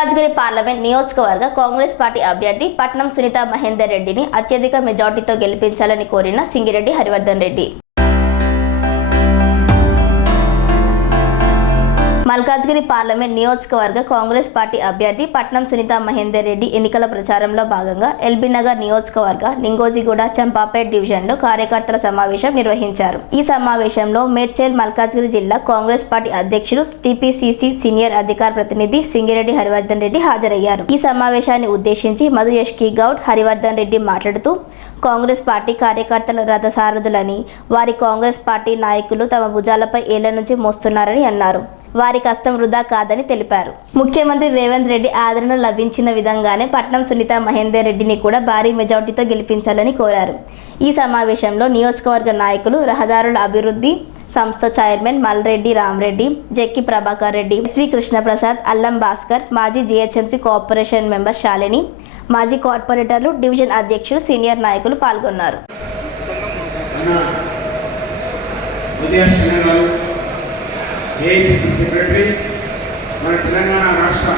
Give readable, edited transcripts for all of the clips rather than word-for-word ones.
Malkajgiri parliament నియోజకవర్గ Congress party అభ్యర్థి పట్నం సునీత మహేందర్ రెడ్డిని అత్యధిక మెజార్టీతో గెలిపించాలని కోరిన సింగిరెడ్డి హరివర్ధన్ రెడ్డి. మల్కాజ్గిరి పార్లమెంట్ నియోజకవర్గ కాంగ్రెస్ పార్టీ అభ్యర్థి పట్నం సునీత మహేందర్ రెడ్డి ఎన్నికల ప్రచారంలో భాగంగా ఎల్బీనగర్ నియోజకవర్గ నింగోజిగూడ చంపాపేట్ డివిజన్లో కార్యకర్తల సమావేశం నిర్వహించారు. ఈ సమావేశంలో మేడ్చల్ మల్కాజ్గిరి జిల్లా కాంగ్రెస్ పార్టీ అధ్యక్షులు టీపీసీసీ సీనియర్ అధికార ప్రతినిధి సింగిరెడ్డి హరివర్ధన్ రెడ్డి హాజరయ్యారు. ఈ సమావేశాన్ని ఉద్దేశించి మధు యష్కి గౌడ్ హరివర్ధన్ రెడ్డి మాట్లాడుతూ కాంగ్రెస్ పార్టీ కార్యకర్తల రథసారథులని, వారి కాంగ్రెస్ పార్టీ నాయకులు తమ భుజాలపై ఏళ్ల నుంచి మోస్తున్నారని అన్నారు. వారి కష్టం వృధా కాదని తెలిపారు. ముఖ్యమంత్రి రేవంత్ రెడ్డి ఆదరణ లభించిన విధంగానే పట్నం సునీత మహేందర్ రెడ్డిని కూడా భారీ మెజార్టీతో గెలిపించాలని కోరారు. ఈ సమావేశంలో నియోజకవర్గ నాయకులు, రహదారుల అభివృద్ధి సంస్థ చైర్మన్ మల్రెడ్డి రామరెడ్డి, జక్కి ప్రభాకర్ రెడ్డి, ఎస్వి కృష్ణప్రసాద్, అల్లం భాస్కర్, మాజీ జీహెచ్ఎంసీ కార్పొరేషన్ మెంబర్ శాలిని, మాజీ కార్పొరేటర్లు, డివిజన్ అధ్యక్షులు, సీనియర్ నాయకులు పాల్గొన్నారు. ఏఐసిసి సెక్రటరీ, మన తెలంగాణ రాష్ట్ర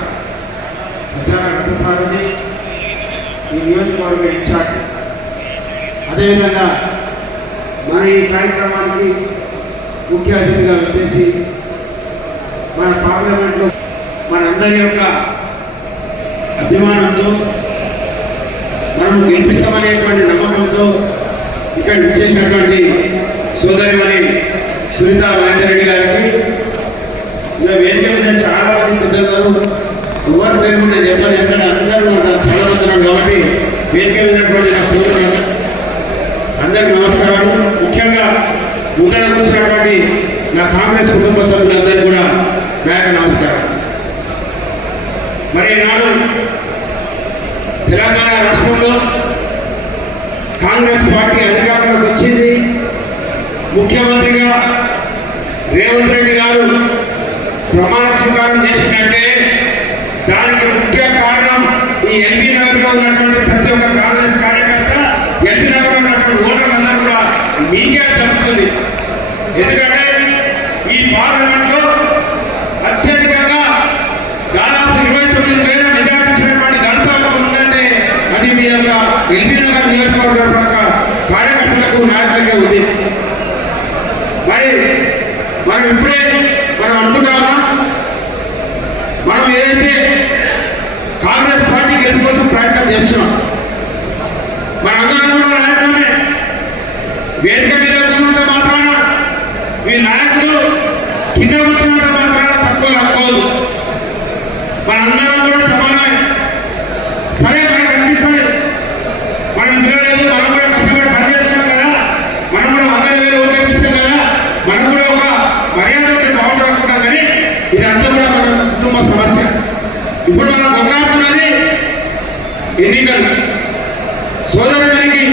ప్రచార రథసారథి, ఈ నియోజకవర్గ ఇన్ఛార్జ్, అదేవిధంగా మన ఈ కార్యక్రమానికి ముఖ్య అతిథిగా వచ్చేసి మన పార్లమెంట్లో మనందరి యొక్క అభిమానంతో మనం గెలిపిస్తామనేటువంటి నమ్మకంతో ఇక్కడ చేసినటువంటి సోదరిమణి సునీత మహేందర్ రెడ్డి గారికి, వేదిక మీద చాలా మంది పెద్దలు, ఎవరి పేరు నేను చెప్పాను, ఎందుకంటే అందరూ చాలా మంది కాబట్టి వేదిక మీదటువంటి నా సోదరులు అందరికీ నమస్కారాలు. ముఖ్యంగా ముందర కూర్చున్నటువంటి నా కాంగ్రెస్ కుటుంబ సభ్యులందరికీ కూడా నా యొక్క నమస్కారం. మరి ఈనాడు తెలంగాణ రాష్ట్రంలో కాంగ్రెస్ పార్టీ అధికారంలోకి వచ్చింది. ముఖ్యమంత్రిగా రేవంత్ రెడ్డి గారు ప్రమాణ స్వీకారం చేసిందంటే దానికి ముఖ్య కారణం ఈ ఎల్బీ నగర్లో ఉన్నటువంటి ప్రతి ఒక్క కాంగ్రెస్ కార్యకర్త, ఎల్బీ నగర్లో ఉన్నటువంటి ఓటర్లందరూ కూడా మీకే దక్కుతుంది. ఎందుకంటే ఈ పార్లమెంట్లో అత్యధికంగా దాదాపు 29,000 మెజార్టీ ఇచ్చినటువంటి ఘనత ఉందంటే అది మీ యొక్క ఎల్బీ నగర్ నియోజకవర్గం యొక్క కార్యకర్తలకు, నాయకులకే ఉంది. మనం ఇప్పుడే అనుకుంటా ఉన్నాం, మనం ఏదైతే కాంగ్రెస్ పార్టీ గెలుపు కోసం ప్రయత్నం చేస్తున్నాం, మనందరం కూడా నాయకులమే. వేదిక మీద కూర్చున్నంత మాత్రాన, మీ నాయకులు కింద కూర్చున్నంత మాత్రాన తక్కువ అనుకోదు. మనందరం కూడా సమానమే. సరే, మనకు అనిపిస్తుంది మనం పిల్లలేదు, మనం కూడా కష్టపడి పనిచేస్తున్నాం కదా, మనం కూడా 100,000 ఓట్లు ఇప్పిస్తాం కదా, మనం కూడా ఒక మర్యాద ఉంటే బాగుంటుంది అనుకుంటాం. కానీ ఇదంతా కూడా మన కుటుంబ సమస్య. ఇప్పుడు మనం కొట్లాడుతున్నది ఎన్నికలు. సోదరునికి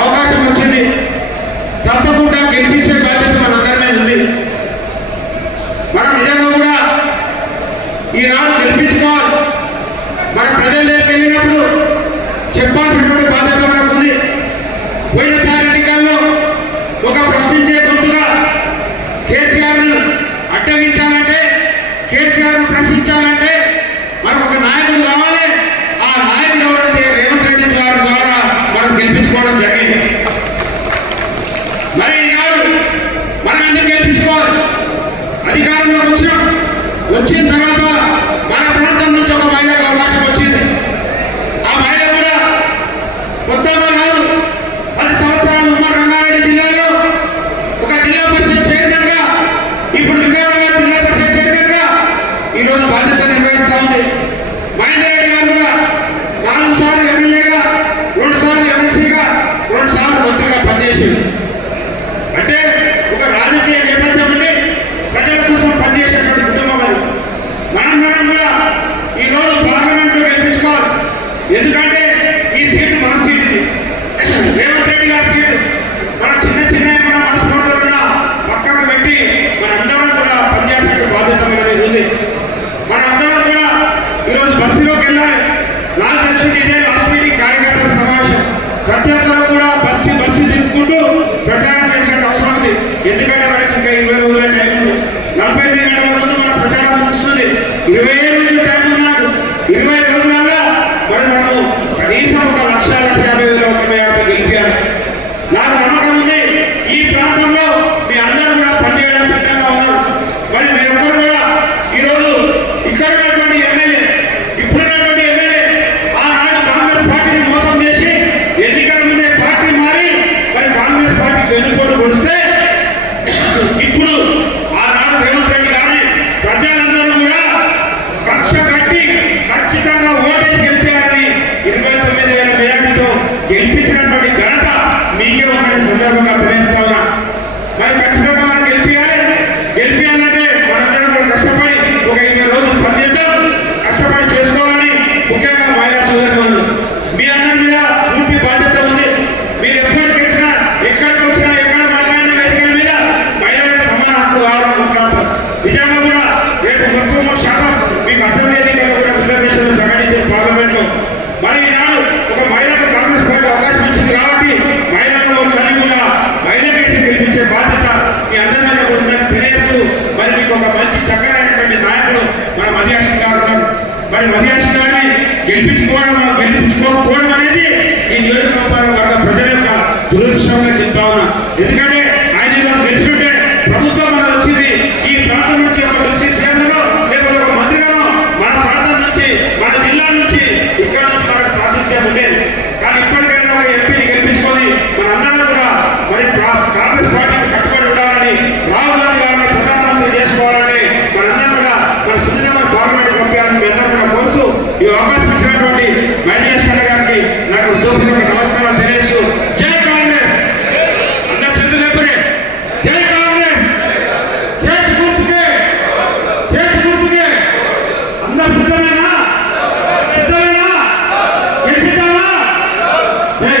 అవకాశం వచ్చింది, తప్పకుండా గెలిపించే బాధ్యత మనందరి మీద ఉంది. మనం నిజంగా కూడా ఈనాడు గెలిపించుకోవాలి. మన ప్రజల దగ్గరికి వెళ్ళినప్పుడు చెప్పాల్సినటువంటి బాధ్యత మనకు ఉంది. పోయినసారి ఎన్నికల్లో ఒక ప్రశ్నించే గొంతుగా కేసీఆర్ను అడ్డగించాలంటే, కేసీఆర్ను ప్రశ్నించాలంటే మనకు ఒక నాయకుడు కావాలి. ఆ నాయకుడు ఎవరంటే రేవంత్ రెడ్డి గారి ద్వారా మనం గెలిపించుకోవడం జరిగింది. మరి ఈనాడు మనం ఎందుకు గెలిపించుకోవాలి? అధికారంలోకి వచ్చిన తర్వాత మన ప్రాంతం నుంచి ఒక మహిళకు అవకాశం వచ్చింది. ఆ మహిళ కూడా మొత్తంగా కాదు, 10 సంవత్సరాలు ఉమ్మడి రంగారెడ్డి జిల్లాలో ఒక జిల్లా పరిషత్ చైర్మన్ గా, ఇప్పుడు వికారాబాద్ జిల్లా పరిషత్ చైర్మన్ గా ఈరోజు బాధ్యత నిర్వహిస్తా ఉంది. మహేందర్ రెడ్డి గారు కూడా 4 సార్లు ఎమ్మెల్యేగా, 2 సార్లు ఎమ్మెల్సీగా, 2 సార్లు మంత్రిగా పనిచేసింది. అంటే ఒక రాజకీయ నేపథ్యం ఉండి ప్రజల కోసం పనిచేసేటువంటి కుటుంబం అది. చేసే పార్లమెంట్ లో. మరి ఈనాడు ఒక మహిళకు కాంగ్రెస్ పార్టీ అవకాశం ఇచ్చింది కాబట్టి మహిళల్లో కలిగి ఉన్న మహిళకేసి గెలిపించే బాధ్యత మీ అందరి మీద ఉంటుందని తెలియజేస్తూ మరి మీకు ఒక మంచి చక్కనైనటువంటి నాయకుడు మన మధ్యాహ్నం గారు ఉన్నారు. మరి మధ్యాహ్నం గారిని గెలిపించుకోకపోవడం అనేది ఈ నియోజకవర్గ ప్రజల యొక్క దురదృష్టంగా చెప్తా ఉన్నా. ఎందుకంటే ఆయన గెలిచినట్టే ప్రభుత్వం మనకు వచ్చింది. ఈ ప్రాంతం నుంచి ఒక మంత్రి శ్రేణులు లేకపోతే ఒక మంత్రిగాను మన ప్రాంతం నుంచి మన జిల్లా నుంచి ఇక్కడ నుంచి మనకు ప్రాతినిధ్యం ఉండేది. కానీ ఇప్పటికైనా ఒక ఎంపీని గెలిపించుకొని మనందరం కూడా మరి కాంగ్రెస్ పార్టీకి కట్టుబడి ఉండాలని, రాహుల్ గాంధీ గారిని ప్రధానమంత్రి చేసుకోవాలని మనందరం కూడా మన సుదీర్ఘమైన పార్లమెంట్ పంపించాలని మీ అందరూ కూడా కోరుతూ ఈ అవకాశం ఇచ్చినటువంటి మైనేశ్వర గారికి నాకు హృదయపూర్వక నమస్కారం తెలియజేస్తూ జై కాంగ్రెస్. అందరూ చేతులు లేపండి. జై కాంగ్రెస్. చేతి గుర్తుకే, చేతి గుర్తుకే. అందరూ సిద్ధమేనా? సిద్ధమేనా? గెలిపిద్దామా? జై.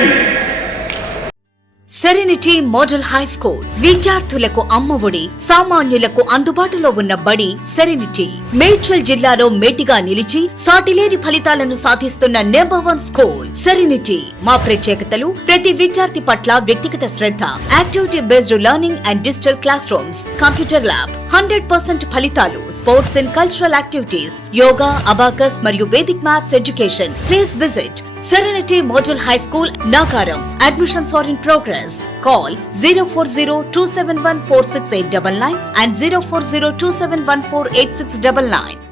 సెరెనిటీ మోడల్ హై స్కూల్ విద్యార్థులకు అమ్మఒడి, సామాన్యులకు అందుబాటులో ఉన్న బడి సెరెనిటీ. మేడ్చల్ జిల్లాలో మేటిగా నిలిచి సాటిలేని ఫలితాలను సాధిస్తున్న #1 స్కూల్ సెరెనిటీ. మా ప్రత్యేకతలు ప్రతి విద్యార్థి పట్ల వ్యక్తిగత శ్రద్ధ, activity based learning and digital classrooms, computer lab, 100% ఫలితాలు, sports and cultural activities, yoga, abacus మరియు Vedic maths education. Please visit Serenity Model High School, Nagaram. Admissions are in progress. Call 040-271-46899 and 040-271-48699.